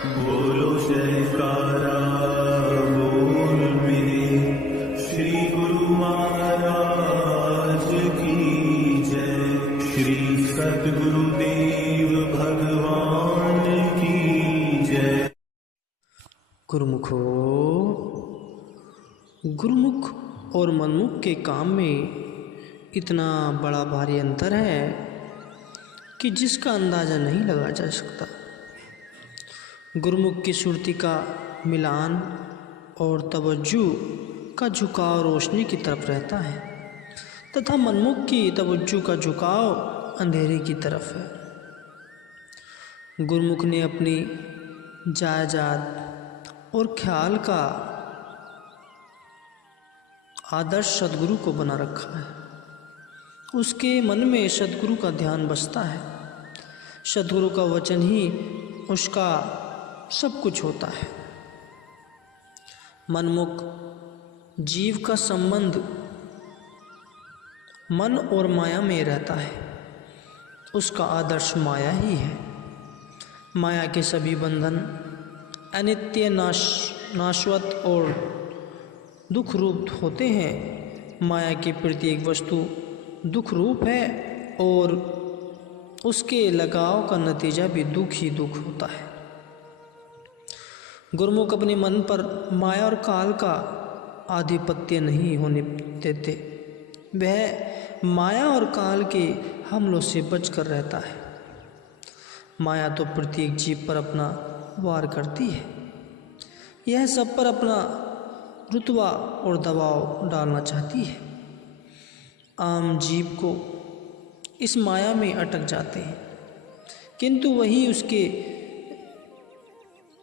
बोलो जयकारा बोल मेरे श्री गुरु महाराज की जय। श्री सद्गुरुदेव भगवान की जय। गुरुमुखो, गुरुमुख और मनमुख के काम में इतना बड़ा भारी अंतर है कि जिसका अंदाज़ा नहीं लगाया जा सकता। गुरुमुख की सुरती का मिलान और तवज्जो का झुकाव रोशनी की तरफ रहता है तथा मनमुख की तवज्जो का झुकाव अंधेरे की तरफ है। गुरुमुख ने अपनी जायदाद और ख्याल का आदर्श सद्गुरु को बना रखा है। उसके मन में सद्गुरु का ध्यान बसता है। सद्गुरु का वचन ही उसका सब कुछ होता है। मनमुख जीव का संबंध मन और माया में रहता है। उसका आदर्श माया ही है। माया के सभी बंधन अनित्य, नाशवत और दुख रूप होते हैं। माया की प्रत्येक वस्तु दुख रूप है और उसके लगाव का नतीजा भी दुख ही दुख होता है। गुरुमुख अपने मन पर माया और काल का आधिपत्य नहीं होने देते। वह माया और काल के हमलों से बचकर रहता है। माया तो प्रत्येक जीव पर अपना वार करती है। यह सब पर अपना रुतबा और दबाव डालना चाहती है। आम जीव को इस माया में अटक जाते हैं, किंतु वही उसके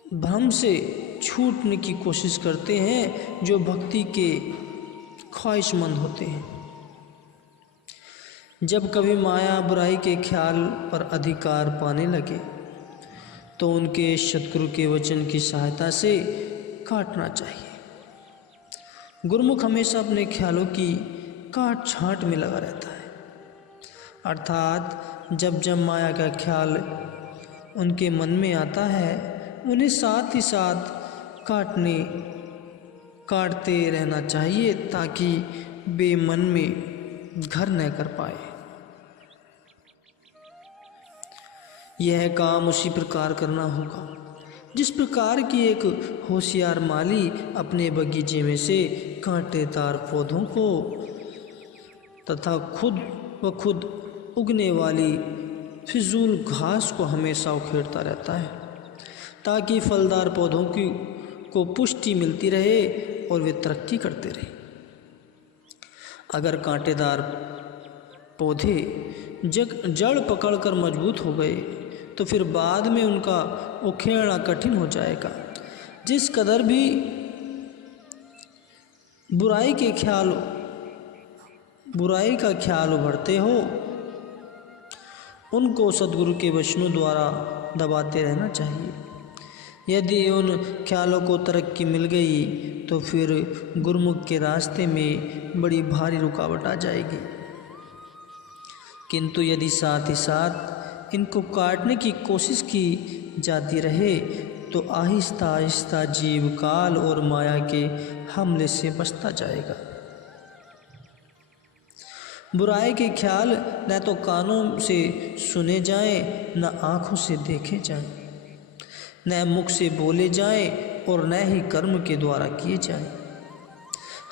भ्रम से छूटने की कोशिश करते हैं जो भक्ति के ख्वाहिशमंद होते हैं। जब कभी माया बुराई के ख्याल पर अधिकार पाने लगे तो उनके सद्गुरु के वचन की सहायता से काटना चाहिए। गुरुमुख हमेशा अपने ख्यालों की काट छांट में लगा रहता है, अर्थात जब जब माया का ख्याल उनके मन में आता है उन्हें साथ ही साथ काटते रहना चाहिए ताकि वे मन में घर न कर पाए। यह काम उसी प्रकार करना होगा जिस प्रकार की एक होशियार माली अपने बगीचे में से कांटेदार पौधों को तथा खुद उगने वाली फिजूल घास को हमेशा उखेड़ता रहता है ताकि फलदार पौधों को पुष्टि मिलती रहे और वे तरक्की करते रहे। अगर कांटेदार पौधे जड़ पकड़कर मजबूत हो गए तो फिर बाद में उनका उखेड़ना कठिन हो जाएगा। जिस कदर भी बुराई का ख्याल उभरते हो उनको सद्गुरु के वचनों द्वारा दबाते रहना चाहिए। यदि उन ख्यालों को तरक्की मिल गई तो फिर गुरुमुख के रास्ते में बड़ी भारी रुकावट आ जाएगी। किंतु यदि साथ ही साथ इनको काटने की कोशिश की जाती रहे तो आहिस्ता आहिस्ता जीव काल और माया के हमले से बचता जाएगा। बुराई के ख्याल न तो कानों से सुने जाएं, न आँखों से देखे जाएं, न मुख से बोले जाएं और न ही कर्म के द्वारा किए जाएं।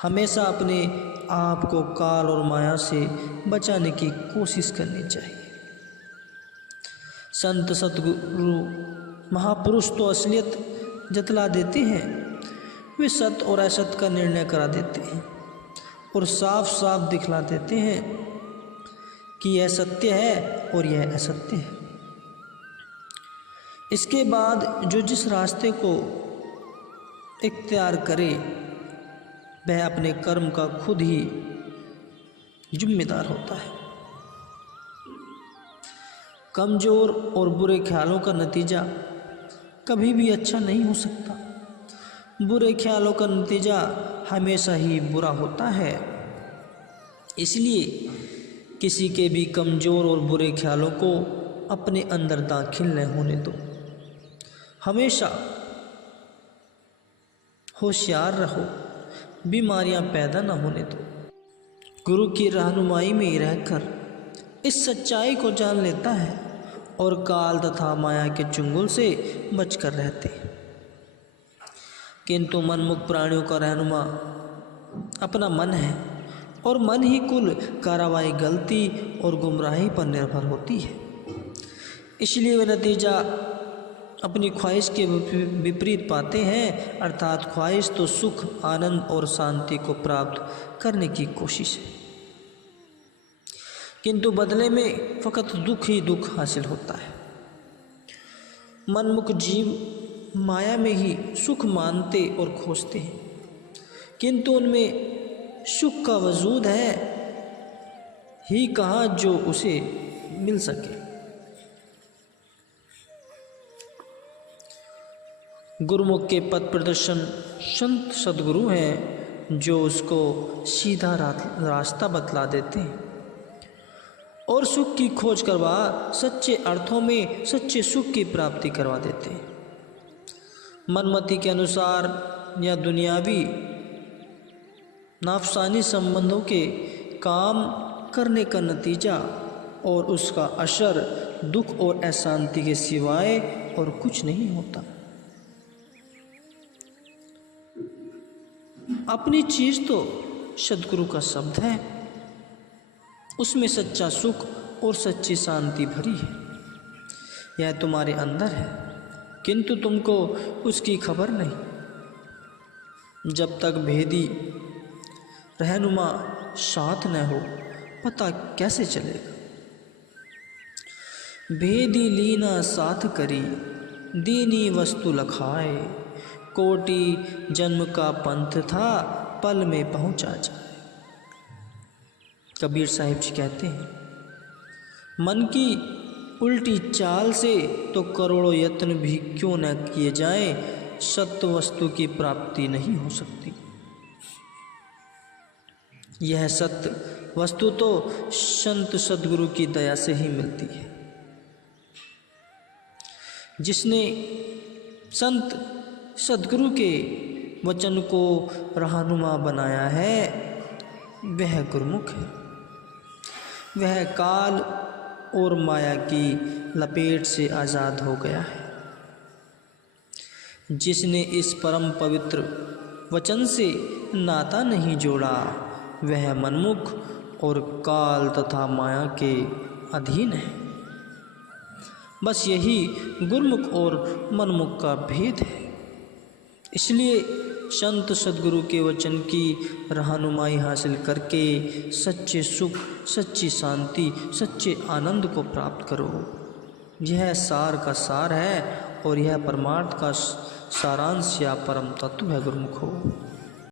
हमेशा अपने आप को काल और माया से बचाने की कोशिश करनी चाहिए। संत सतगुरु महापुरुष तो असलियत जतला देते हैं। वे सत्य और असत्य का निर्णय करा देते हैं और साफ साफ दिखला देते हैं कि यह सत्य है और यह असत्य है। इसके बाद जो जिस रास्ते को इख्तियार करे वह अपने कर्म का खुद ही जिम्मेदार होता है। कमज़ोर और बुरे ख्यालों का नतीजा कभी भी अच्छा नहीं हो सकता। बुरे ख्यालों का नतीजा हमेशा ही बुरा होता है। इसलिए किसी के भी कमज़ोर और बुरे ख्यालों को अपने अंदर दाखिल न होने दो। हमेशा होशियार रहो, बीमारियां पैदा न होने दो। गुरु की रहनुमाई में ही रहकर इस सच्चाई को जान लेता है और काल तथा माया के चुंगल से बचकर रहते। किंतु मनमुख प्राणियों का रहनुमा अपना मन है और मन ही कुल कार्रवाई गलती और गुमराही पर निर्भर होती है। इसलिए वे नतीजा अपनी ख्वाहिश के विपरीत पाते हैं, अर्थात ख्वाहिश तो सुख, आनंद और शांति को प्राप्त करने की कोशिश है, किंतु बदले में फकत दुख ही दुख हासिल होता है। मनमुख जीव माया में ही सुख मानते और खोजते हैं, किंतु उनमें सुख का वजूद है ही कहाँ जो उसे मिल सके। गुरुमुख के पथ प्रदर्शन संत सद्गुरु हैं, जो उसको सीधा रास्ता बतला देते हैं और सुख की खोज करवा सच्चे अर्थों में सच्चे सुख की प्राप्ति करवा देते हैं। मनमति के अनुसार या दुनियावी नाफसानी संबंधों के काम करने का नतीजा और उसका असर दुख और अशांति के सिवाय और कुछ नहीं होता। अपनी चीज तो सद्गुरु का शब्द है, उसमें सच्चा सुख और सच्ची शांति भरी है। यह तुम्हारे अंदर है, किंतु तुमको उसकी खबर नहीं। जब तक भेदी रहनुमा साथ न हो, पता कैसे चलेगा। भेदी लीना साथ करी, दीनी वस्तु लखाए, कोटि जन्म का पंथ था, पल में पहुंचा जाए। कबीर साहिब जी कहते हैं, मन की उल्टी चाल से तो करोड़ों यत्न भी क्यों न किए जाएं, सत्य वस्तु की प्राप्ति नहीं हो सकती। यह सत्य वस्तु तो संत सद्गुरु की दया से ही मिलती है। जिसने संत सद्गुरु के वचन को रहनुमा बनाया है, वह गुरुमुख है। वह काल और माया की लपेट से आज़ाद हो गया है। जिसने इस परम पवित्र वचन से नाता नहीं जोड़ा, वह मनमुख और काल तथा माया के अधीन है। बस यही गुरुमुख और मनमुख का भेद है। इसलिए संत सद्गुरु के वचन की रहनुमाई हासिल करके सच्चे सुख, सच्ची शांति, सच्चे आनंद को प्राप्त करो। यह सार का सार है और यह परमार्थ का सारांश या परम तत्व है। गुरुमुख हो।